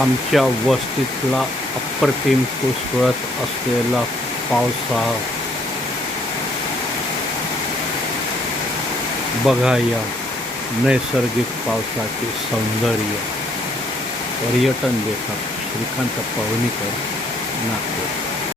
आमच्या वस्तीतला अप्रतिम कोसळत असलेला पावसाळा बघा या नैसर्गिक पावसाचे सौंदर्य. पर्यटन लेखक श्रीकांत पवनीकर नागपूर.